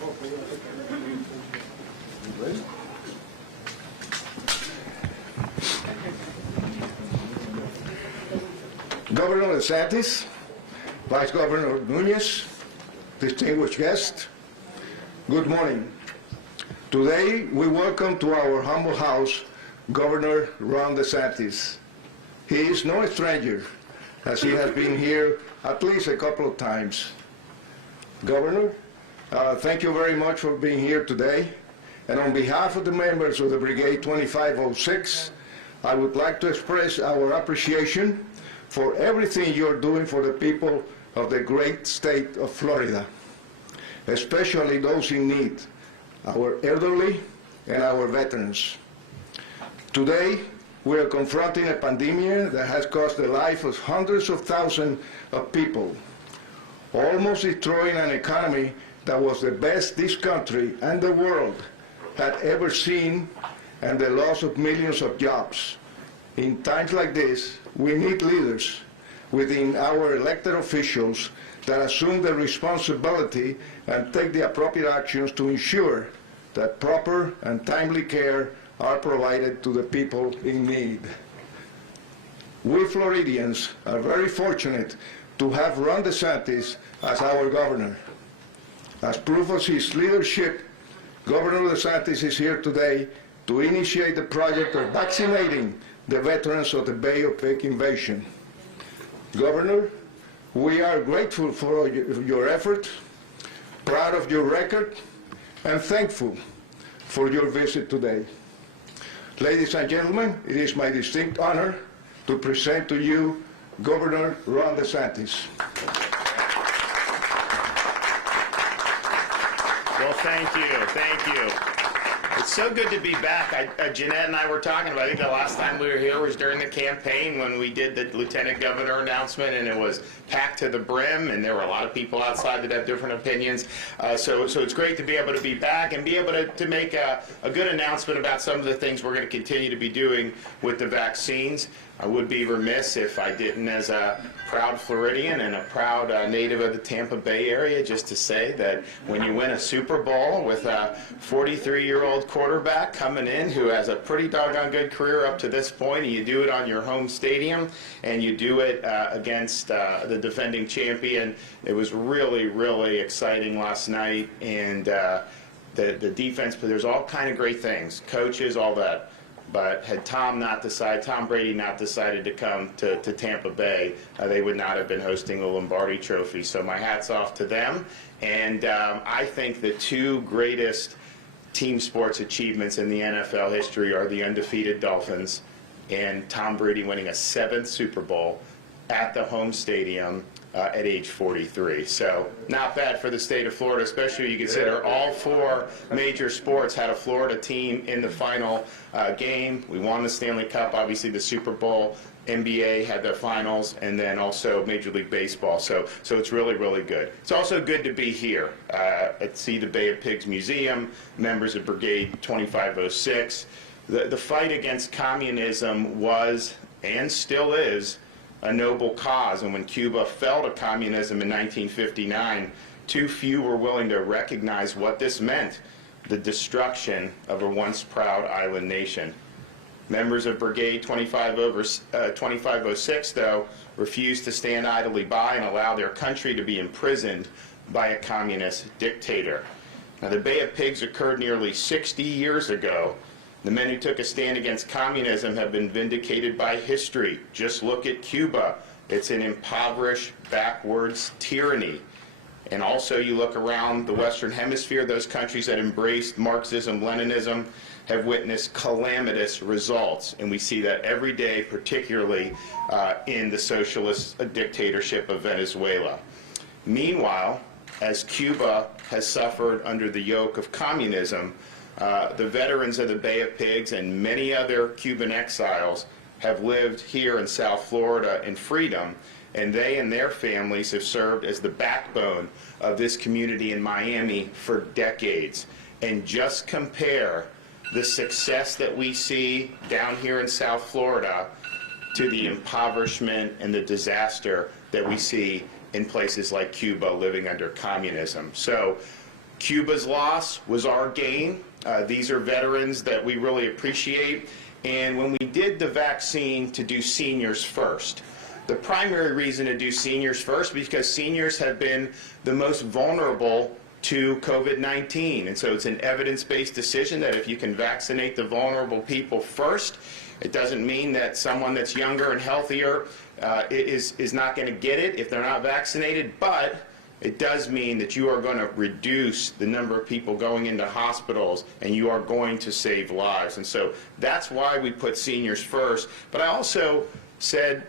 Governor DeSantis, Vice Governor Núñez, distinguished guests, good morning. Today, we welcome to our humble house Governor Ron DeSantis. He is no stranger, as he has been here at least a couple of times. Governor, thank you very much for being here today. And on behalf of the members of the Brigade 2506, I would like to express our appreciation for everything you're doing for the people of the great state of Florida, especially those in need, our elderly and our veterans. Today, we are confronting a pandemic that has cost the life of hundreds of thousands of people, almost destroying an economy that was the best this country and the world had ever seen, and the loss of millions of jobs. In times like this, we need leaders within our elected officials that assume the responsibility and take the appropriate actions to ensure that proper and timely care are provided to the people in need. We Floridians are very fortunate to have Ron DeSantis as our governor. As proof of his leadership, Governor DeSantis is here today to initiate the project of vaccinating the veterans of the Bay of Pigs invasion. Governor, we are grateful for your effort, proud of your record, and thankful for your visit today. Ladies and gentlemen, it is my distinct honor to present to you Governor Ron DeSantis. Well, thank you. It's so good to be back. Jeanette and I were talking about, I think the last time we were here was during the campaign when we did the Lieutenant Governor announcement, and it was packed to the brim, and there were a lot of people outside that have different opinions. So it's great to be able to be back and be able to make a good announcement about some of the things we're going to continue to be doing with the vaccines. I would be remiss if I didn't, as a proud Floridian and a proud native of the Tampa Bay area, just to say that when you win a Super Bowl with a 43-year-old quarterback coming in who has a pretty doggone good career up to this point, and you do it on your home stadium, and you do it against the defending champion, it was really, really exciting last night. And the defense, but there's all kind of great things, coaches, all that. But had Tom Brady not decided to come to Tampa Bay, they would not have been hosting the Lombardi Trophy. So my hat's off to them. And I think the two greatest team sports achievements in the NFL history are the undefeated Dolphins and Tom Brady winning a 7th Super Bowl at the home stadium at age 43. So not bad for the state of Florida, especially when you consider all 4 major sports had a Florida team in the final game. We won the Stanley Cup, obviously the Super Bowl. NBA had their finals, and then also Major League Baseball. So it's really, really good. It's also good to be here at see the Bay of Pigs Museum, members of Brigade 2506. The fight against communism was, and still is, a noble cause, and when Cuba fell to communism in 1959, too few were willing to recognize what this meant, the destruction of a once proud island nation. Members of Brigade 2506, though, refused to stand idly by and allow their country to be imprisoned by a communist dictator. Now, the Bay of Pigs occurred nearly 60 years ago. The men who took a stand against communism have been vindicated by history. Just look at Cuba. It's an impoverished, backwards tyranny. And also you look around the Western Hemisphere, those countries that embraced Marxism, Leninism have witnessed calamitous results. And we see that every day, particularly in the socialist dictatorship of Venezuela. Meanwhile, as Cuba has suffered under the yoke of communism, the veterans of the Bay of Pigs and many other Cuban exiles have lived here in South Florida in freedom, and they and their families have served as the backbone of this community in Miami for decades. And just compare the success that we see down here in South Florida to the impoverishment and the disaster that we see in places like Cuba living under communism. So Cuba's loss was our gain. These are veterans that we really appreciate. And when we did the vaccine to do seniors first, the primary reason to do seniors first because seniors have been the most vulnerable to COVID-19. And so it's an evidence-based decision that if you can vaccinate the vulnerable people first, it doesn't mean that someone that's younger and healthier is not going to get it if they're not vaccinated, but it does mean that you are going to reduce the number of people going into hospitals and you are going to save lives. And so that's why we put seniors first. But I also said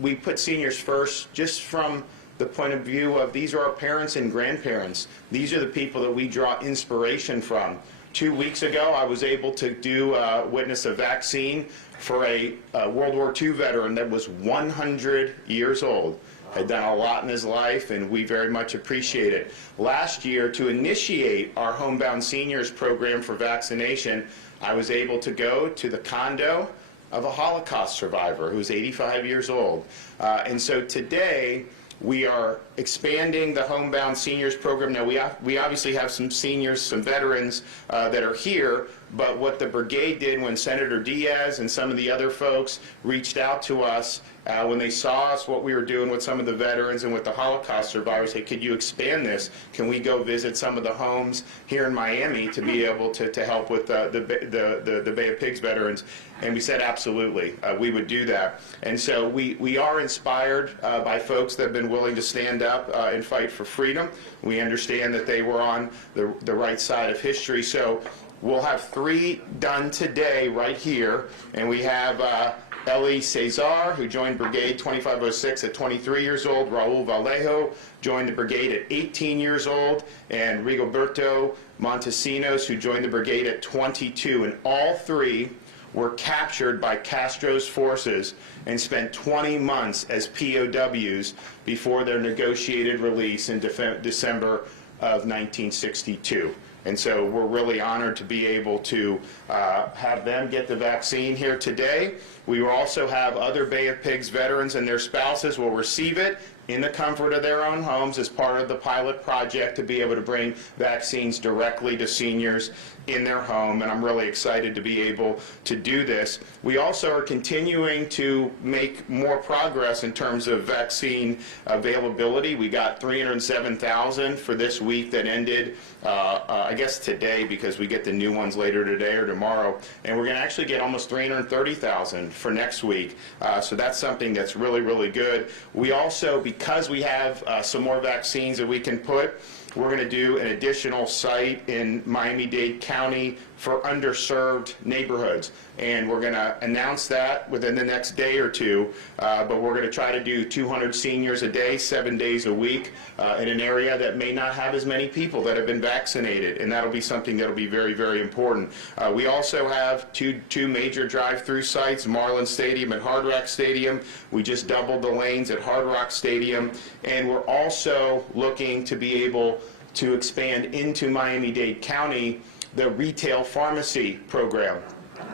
we put seniors first just from the point of view of these are our parents and grandparents. These are the people that we draw inspiration from. 2 weeks ago, I was able to witness a vaccine for a World War II veteran that was 100 years old. Had done a lot in his life, and we very much appreciate it. Last year, to initiate our Homebound Seniors program for vaccination, I was able to go to the condo of a Holocaust survivor who was 85 years old. And so today, we are expanding the Homebound Seniors program. Now, we obviously have some seniors, some veterans that are here, but what the brigade did when Senator Diaz and some of the other folks reached out to us when they saw us, what we were doing with some of the veterans and with the Holocaust survivors, hey, could you expand this? Can we go visit some of the homes here in Miami to be able to help with the Bay of Pigs veterans? And we said, absolutely, we would do that. And so we are inspired by folks that have been willing to stand up and fight for freedom. We understand that they were on the right side of history. So we'll have 3 done today right here. And we have Ellie Cesar, who joined Brigade 2506 at 23 years old. Raul Vallejo joined the brigade at 18 years old. And Rigoberto Montesinos, who joined the brigade at 22. And all 3 were captured by Castro's forces and spent 20 months as POWs before their negotiated release in December of 1962. And so we're really honored to be able to have them get the vaccine here today. We will also have other Bay of Pigs veterans and their spouses will receive it in the comfort of their own homes as part of the pilot project to be able to bring vaccines directly to seniors in their home, and I'm really excited to be able to do this. We also are continuing to make more progress in terms of vaccine availability. We got 307,000 for this week that ended, I guess today, because we get the new ones later today or tomorrow, and we're going to actually get almost 330,000 for next week. So that's something that's really, really good. We also, because we have some more vaccines that we can put, we're going to do an additional site in Miami-Dade County for underserved neighborhoods. And we're going to announce that within the next day or two. But we're going to try to do 200 seniors a day, 7 days a week, in an area that may not have as many people that have been vaccinated. And that'll be something that'll be very, very important. We also have two major drive-through sites, Marlin Stadium and Hard Rock Stadium. We just doubled the lanes at Hard Rock Stadium. And we're also looking to be able to expand into Miami-Dade County the retail pharmacy program.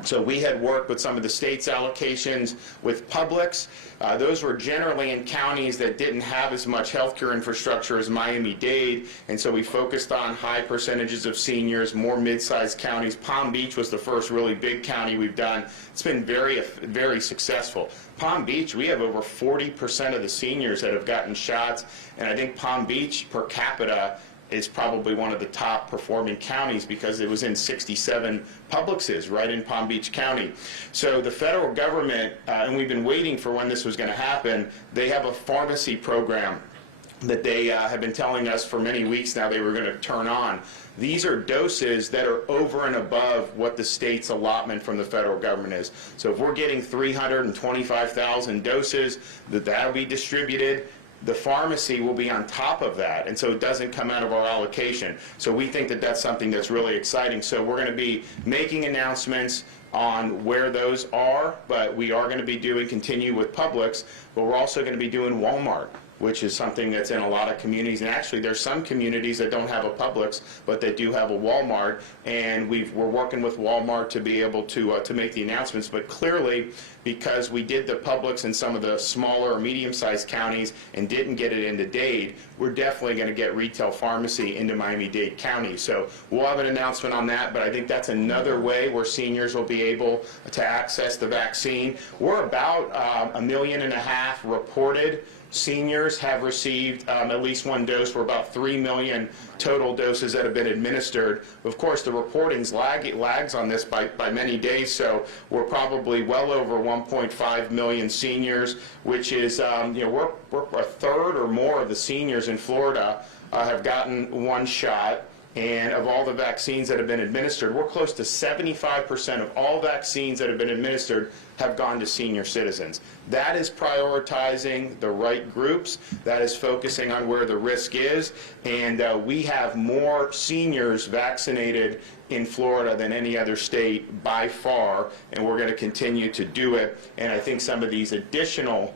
So we had worked with some of the state's allocations with Publix. Those were generally in counties that didn't have as much healthcare infrastructure as Miami-Dade, and so we focused on high percentages of seniors, more mid-sized counties. Palm Beach was the first really big county we've done. It's been very, very successful. Palm Beach, we have over 40% of the seniors that have gotten shots, and I think Palm Beach per capita is probably one of the top performing counties because it was in 67 Publixes right in Palm Beach County. So the federal government, and we've been waiting for when this was going to happen, they have a pharmacy program that they have been telling us for many weeks now they were going to turn on. These are doses that are over and above what the state's allotment from the federal government is. So if we're getting 325,000 doses, that'll be distributed. The pharmacy will be on top of that, and so it doesn't come out of our allocation. So we think that that's something that's really exciting. So we're going to be making announcements on where those are, but we are going to be continue with Publix, but we're also going to be doing Walmart. which is something that's in a lot of communities. And actually, there's some communities that don't have a Publix, but they do have a Walmart. And we're working with Walmart to be able to make the announcements. But clearly, because we did the Publix in some of the smaller or medium-sized counties and didn't get it into Dade, we're definitely going to get retail pharmacy into Miami-Dade County. So we'll have an announcement on that, but I think that's another way where seniors will be able to access the vaccine. We're about 1.5 million reported seniors have received at least one dose. We're about 3 million total doses that have been administered. Of course, the reporting's lags on this by many days, so we're probably well over 1.5 million seniors, which is, we're a third or more of the seniors in Florida have gotten one shot. And of all the vaccines that have been administered, we're close to 75% of all vaccines that have been administered have gone to senior citizens. That is prioritizing the right groups. That is focusing on where the risk is. And we have more seniors vaccinated in Florida than any other state by far, and we're going to continue to do it. And I think some of these additional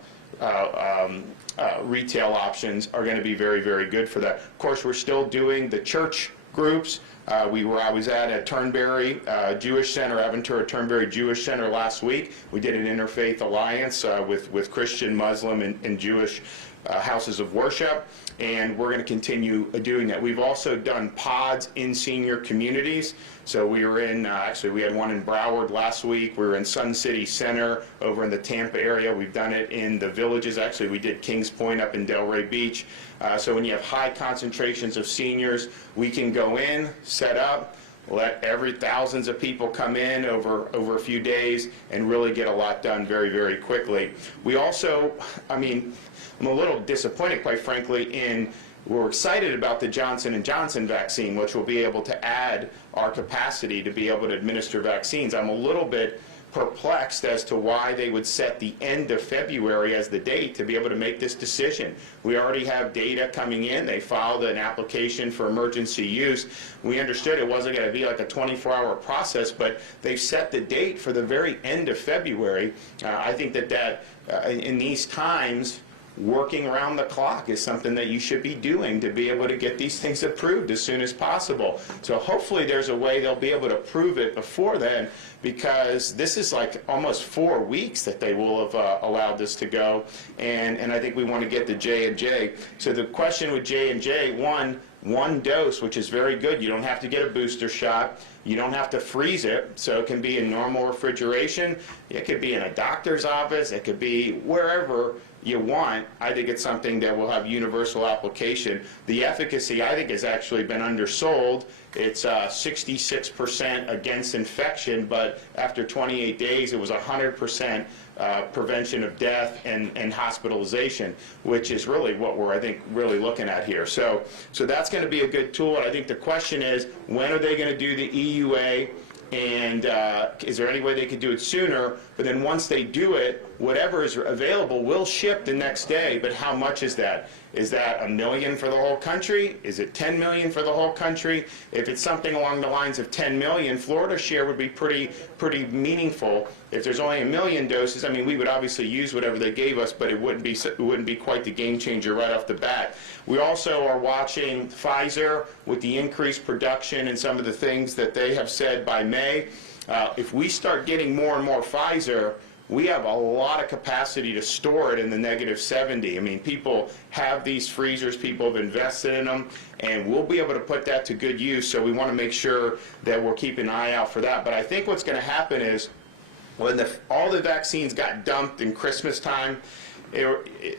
retail options are going to be very, very good for that. Of course, we're still doing the church groups. I was at a Turnberry Jewish Center, Aventura Turnberry Jewish Center last week. We did an interfaith alliance with Christian, Muslim, and Jewish houses of worship, and we're going to continue doing that. We've also done pods in senior communities. So we were in, actually we had one in Broward last week. We were in Sun City Center over in the Tampa area. We've done it in the villages. Actually, we did Kings Point up in Delray Beach. So when you have high concentrations of seniors, we can go in, set up, let thousands of people come in over a few days and really get a lot done very, very quickly. We also, I'm a little disappointed, quite frankly, we're excited about the Johnson & Johnson vaccine, which will be able to add our capacity to be able to administer vaccines. I'm a little bit perplexed as to why they would set the end of February as the date to be able to make this decision. We already have data coming in. They filed an application for emergency use. We understood it wasn't going to be like a 24-hour process, but they've set the date for the very end of February. I think that in these times, working around the clock is something that you should be doing to be able to get these things approved as soon as possible. So hopefully there's a way they'll be able to prove it before then, because this is like almost 4 weeks that they will have allowed this to go, and I think we want to get the J&J. So the question with J&J, one dose, which is very good. You don't have to get a booster shot. You don't have to freeze it, so it can be in normal refrigeration. It could be in a doctor's office. It could be wherever you want. I think it's something that will have universal application. The efficacy, I think, has actually been undersold. It's 66% against infection, but after 28 days, it was 100% prevention of death and hospitalization, which is really what we're, I think, really looking at here. So that's going to be a good tool. And I think the question is, when are they going to do the EUA? And is there any way they could do it sooner? But then once they do it, whatever is available will ship the next day. But how much is that? Is that 1 million for the whole country? Is it 10 million for the whole country? If it's something along the lines of 10 million, Florida's share would be pretty meaningful. If there's only 1 million doses, we would obviously use whatever they gave us, but it wouldn't be quite the game changer right off the bat. We also are watching Pfizer with the increased production and some of the things that they have said by May. If we start getting more and more Pfizer, we have a lot of capacity to store it in the -70. People have these freezers, people have invested in them, and we'll be able to put that to good use. So we want to make sure that we're keeping an eye out for that. But I think what's going to happen is when all the vaccines got dumped in Christmas time,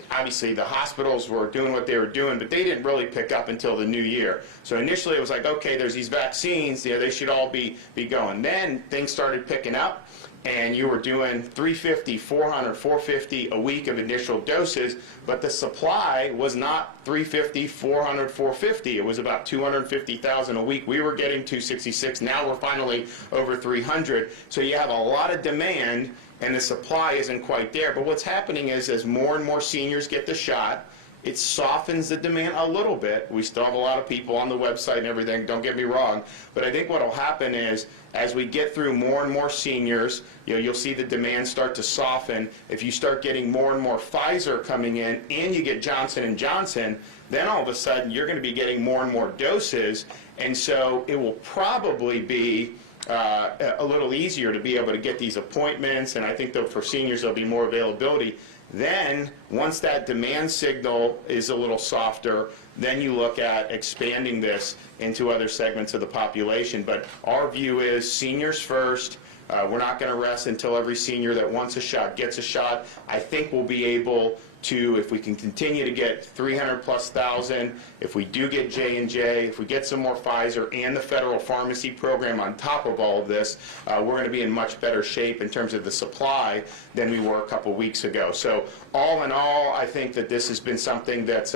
obviously the hospitals were doing what they were doing, but they didn't really pick up until the new year. So initially it was like, okay, there's these vaccines, they should all be going. Then things started picking up, and you were doing 350, 400, 450 a week of initial doses, but the supply was not 350, 400, 450. It was about 250,000 a week. We were getting 266. Now we're finally over 300. So you have a lot of demand, and the supply isn't quite there. But what's happening is, as more and more seniors get the shot, it softens the demand a little bit. We still have a lot of people on the website and everything, don't get me wrong, but I think what will happen is as we get through more and more seniors, you'll see the demand start to soften. If you start getting more and more Pfizer coming in and you get Johnson & Johnson, then all of a sudden you're going to be getting more and more doses, and so it will probably be a little easier to be able to get these appointments, and I think that for seniors there'll be more availability. Then, once that demand signal is a little softer, then you look at expanding this into other segments of the population. But our view is seniors first. We're not going to rest until every senior that wants a shot gets a shot. I think we'll be able to, if we can continue to get 300,000+, if we do get J&J, if we get some more Pfizer and the federal pharmacy program on top of all of this, we're going to be in much better shape in terms of the supply than we were a couple weeks ago. So all in all, I think that this has been something that's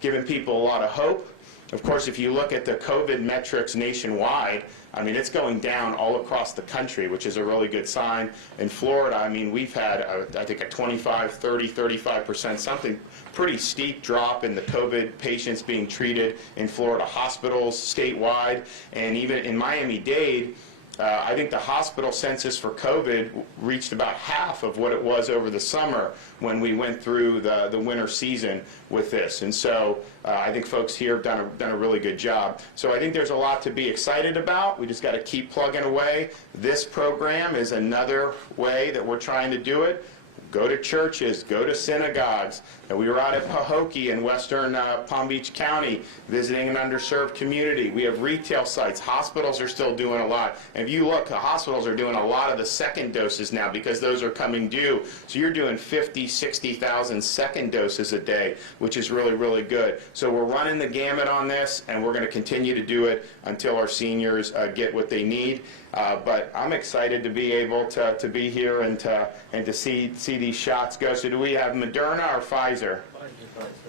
given people a lot of hope. Of course, if you look at the COVID metrics nationwide, I mean, it's going down all across the country, which is a really good sign. In Florida, I mean, we've had, I think, a 25, 30, 35%, something pretty steep drop in the COVID patients being treated in Florida hospitals statewide. And even in Miami-Dade, I think the hospital census for COVID reached about half of what it was over the summer when we went through the winter season with this. And so I think folks here have done a really good job. So I think there's a lot to be excited about. We just got to keep plugging away. This program is another way that we're trying to do it. Go to churches, go to synagogues. And we were out at Pahokee in western Palm Beach County visiting an underserved community. We have retail sites. Hospitals are still doing a lot. And if you look, the hospitals are doing a lot of the second doses now because those are coming due. So you're doing 50, 60,000 second doses a day, which is really, really good. So we're running the gamut on this, and we're going to continue to do it until our seniors get what they need. But I'm excited to be able to be here and to see these shots go. So do we have Moderna or Pfizer?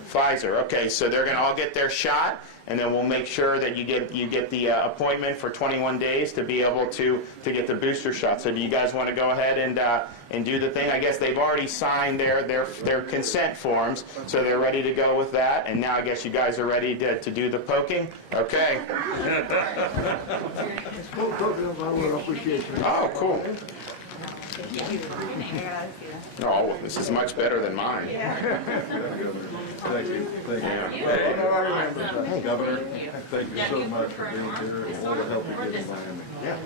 Pfizer. Okay, so they're going to all get their shot, and then we'll make sure that you get the appointment for 21 days to be able to get the booster shot. So do you guys want to go ahead and do the thing? I guess they've already signed their consent forms, so they're ready to go with that. And now I guess you guys are ready to do the poking. Okay. Oh, cool. Oh, this is much better than mine. Thank you. Thank you. Hey, Governor, thank you so much for being here and all the help you give in Miami. Yeah.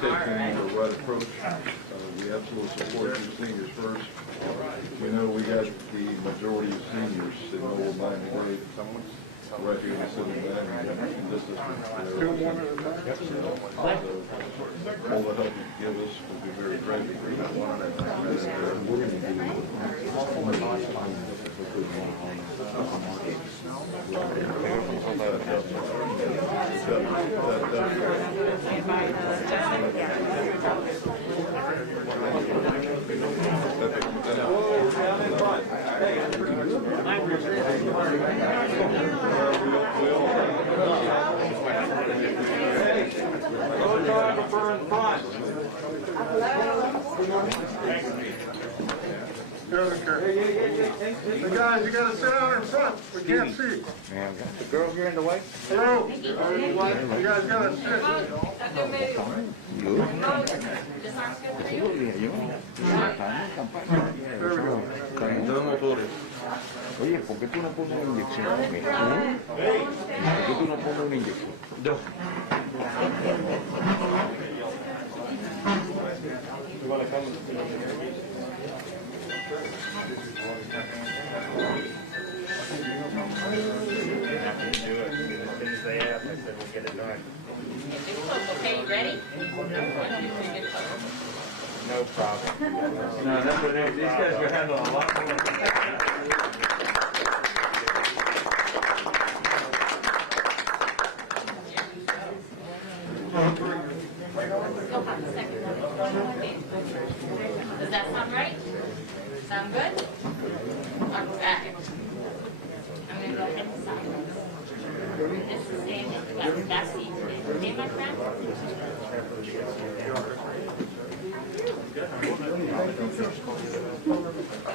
Taking the right approach. We absolutely support you seniors first. We know we got the majority of seniors sitting over by the grave. Right here in the city, and this is all the help you give us will be very grateful for Photographer in front. Hey guys, you gotta sit down in front. We can't see. The girl here in the white? Hello? You guys gotta sit. Oye, ¿por qué tú no pones una inyección? ¿Por qué tú no pones una inyección? No. Okay, you ready? No problem. No, that's what these guys are handling a lot more. Does that sound right? Sound good? Okay. I'm going to go ahead and sign this. This is Sandy. That's the name, my friend.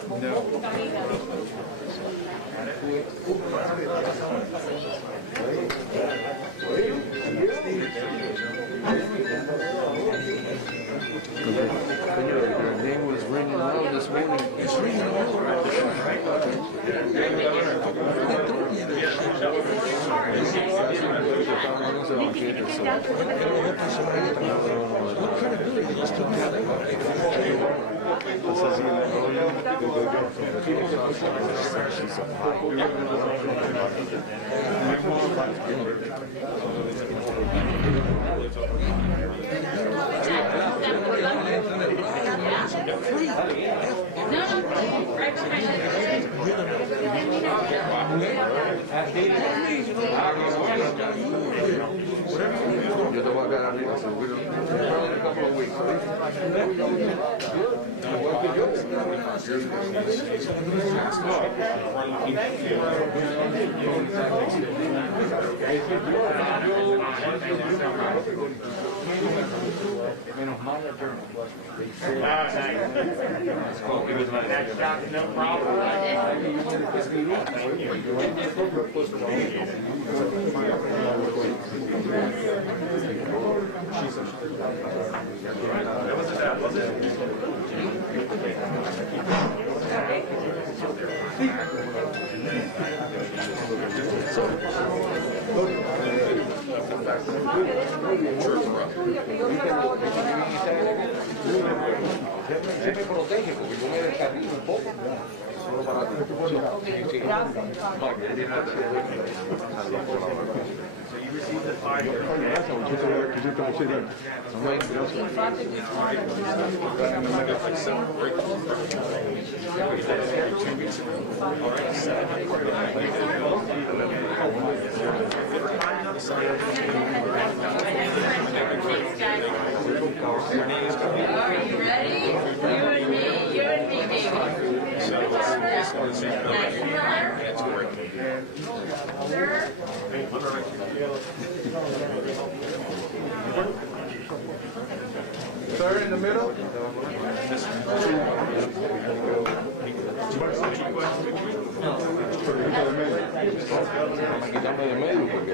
Your name was ringing loud this morning. It's ringing Right Yo te voy a quedar arriba, seguro. In a couple of weeks. Menos mal la journal. Next shot, no problem. Se me protege porque yo me descarrilo un poco. Solo para Are you ready? You and me, baby. Nice sir. Sir, in the middle? Vamos a quitarme de medio porque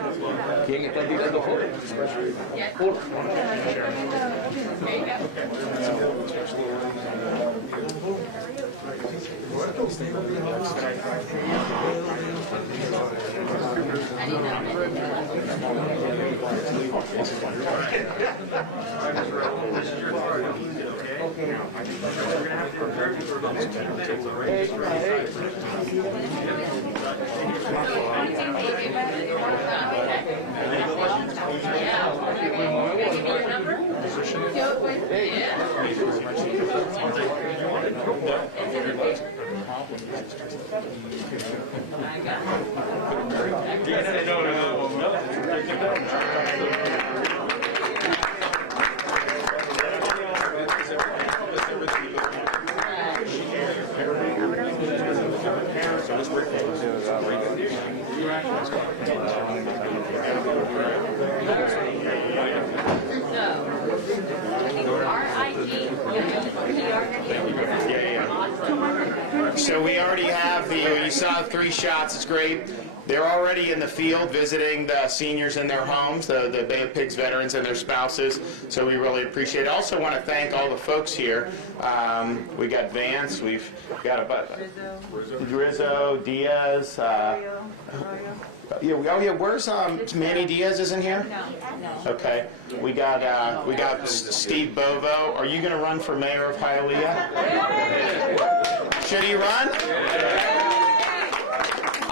¿quién está tirando fotos? Por. So we already have you saw 3 shots, it's great. They're already in the field visiting the seniors in their homes, the Bay of Pigs veterans and their spouses, so we really appreciate it. I also want to thank all the folks here. We got Vance, we've got Rizzo, Diaz. Where's Manny Diaz isn't here? No. Okay. We got Steve Bovo. Are you going to run for mayor of Hialeah? Should he run?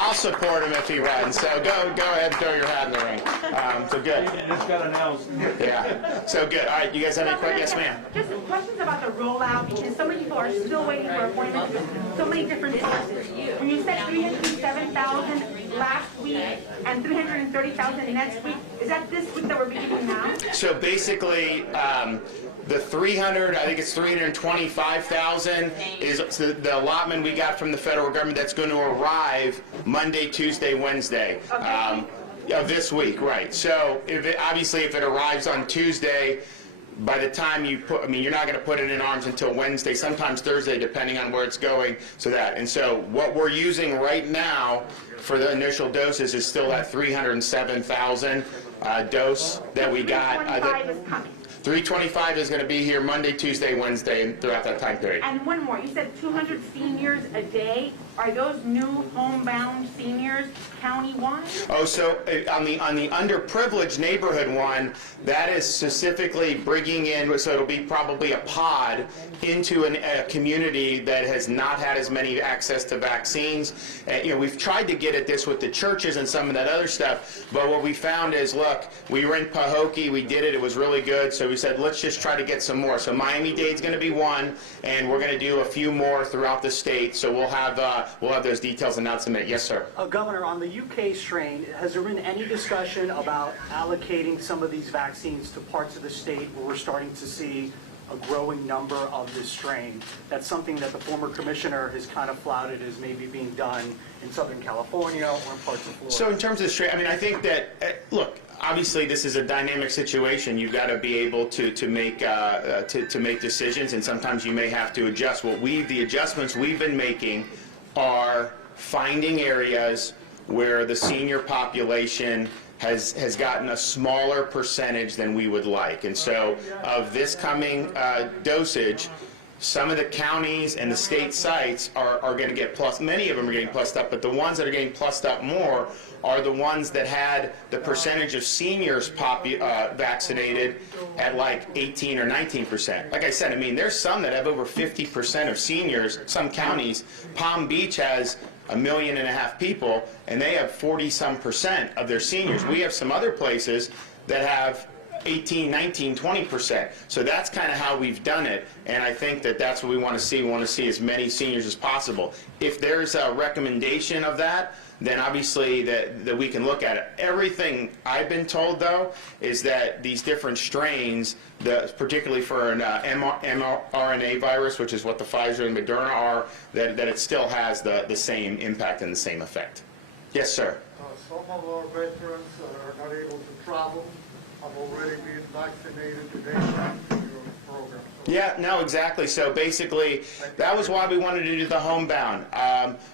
I'll support him if he runs. So go ahead and throw your hat in the ring. So good. Just got announced. Yeah. So good. All right. You guys have any questions? Yes, ma'am. Just questions about the rollout, because so many people are still waiting for appointments with so many different sources. When you said 307,000 last week and 330,000 next week, is that this week that we're beginning now? So basically, the 300, I think it's 325,000 is the allotment we got from the federal government that's going to arrive Monday, Tuesday, Wednesday. Okay. Of this week, right. So obviously if it arrives on Tuesday, by the time you put, I mean, you're not going to put it in arms until Wednesday, sometimes Thursday, depending on where it's going. And so what we're using right now for the initial doses is still that 307,000 dose that we got. 325 is coming. 325 is going to be here Monday, Tuesday, Wednesday, and throughout that time period. And one more, you said 200 seniors a day. Are those new homebound seniors county-wide? Oh, so on the underprivileged neighborhood one, that is specifically bringing in, so it'll be probably a pod into a community that has not had as many access to vaccines. We've tried to get at this with the churches and some of that other stuff, but what we found is, look, we were in Pahokee, we did it, it was really good, so we said, let's just try to get some more. So Miami-Dade's going to be one, and we're going to do a few more throughout the state, so we'll have those details announced in a minute. Yes, sir. Governor, on the UK strain, has there been any discussion about allocating some of these vaccines to parts of the state where we're starting to see a growing number of this strain? That's something that the former commissioner has kind of flouted as maybe being done in Southern California or in parts of Florida. So in terms of the strain, I mean, I think that, look, obviously this is a dynamic situation. You've got to be able to make decisions, and sometimes you may have to adjust. The adjustments we've been making are finding areas where the senior population has gotten a smaller percentage than we would like. And so of this coming dosage, some of the counties and the state sites are going to get plus, many of them are getting plussed up, but the ones that are getting plussed up more are the ones that had the percentage of seniors vaccinated at like 18 or 19%. Like I said, I mean, there's some that have over 50% of seniors. Some counties, Palm Beach has 1.5 million people, and they have 40-some% of their seniors. We have some other places that have 18, 19, 20%. So that's kind of how we've done it, and I think that that's what we want to see. We want to see as many seniors as possible. If there's a recommendation of that, then obviously that we can look at it. Everything I've been told, though, is that these different strains, particularly for an mRNA virus, which is what the Pfizer and Moderna are, that it still has the same impact and the same effect. Yes, sir. Some of our veterans that are not able to travel have already been vaccinated. Do they come to your program? Yeah, no, exactly. So basically, that was why we wanted to do the homebound.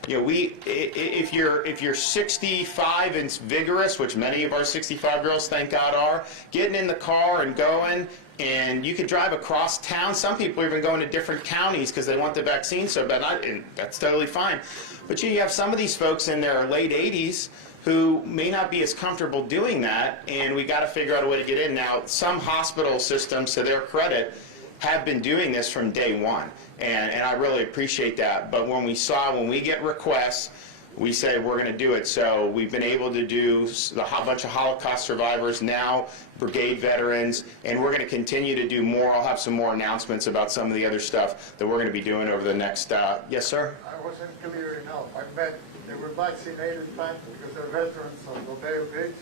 If you're 65 and vigorous, which many of our 65-year-olds, thank God, are, getting in the car and going, and you could drive across town. Some people are even going to different counties because they want the vaccine so bad, and that's totally fine. But you have some of these folks in their late 80s who may not be as comfortable doing that, and we got to figure out a way to get in. Now, some hospital systems, to their credit, have been doing this from day one, and I really appreciate that. But when we get requests, we say we're going to do it. So we've been able to do a bunch of Holocaust survivors, now brigade veterans, and we're going to continue to do more. I'll have some more announcements about some of the other stuff that we're going to be doing over the next, yes, sir? I wasn't clear enough. I meant they were vaccinated thanks because they're veterans of Rodeo Beach,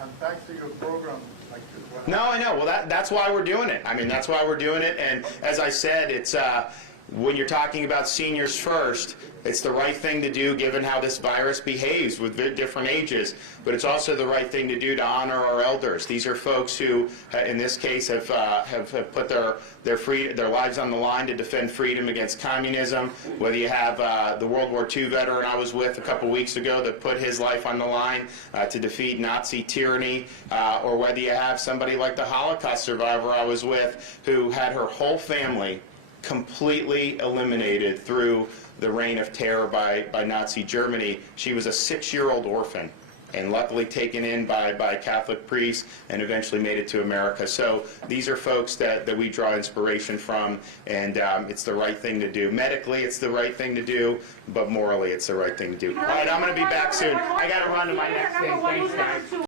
and thanks to your program. No, I know. Well, that's why we're doing it. I mean, that's why we're doing it. And as I said, it's when you're talking about seniors first, it's the right thing to do given how this virus behaves with different ages. But it's also the right thing to do to honor our elders. These are folks who, in this case, have put their lives on the line to defend freedom against communism. Whether you have the World War II veteran I was with a couple weeks ago that put his life on the line to defeat Nazi tyranny, or whether you have somebody like the Holocaust survivor I was with who had her whole family completely eliminated through the reign of terror by Nazi Germany. She was a 6-year-old orphan and luckily taken in by Catholic priests and eventually made it to America. So these are folks that we draw inspiration from, and it's the right thing to do. Medically, it's the right thing to do, but morally, it's the right thing to do. All right, I'm going to be back soon. I got to run to my next thing. Thanks, guys.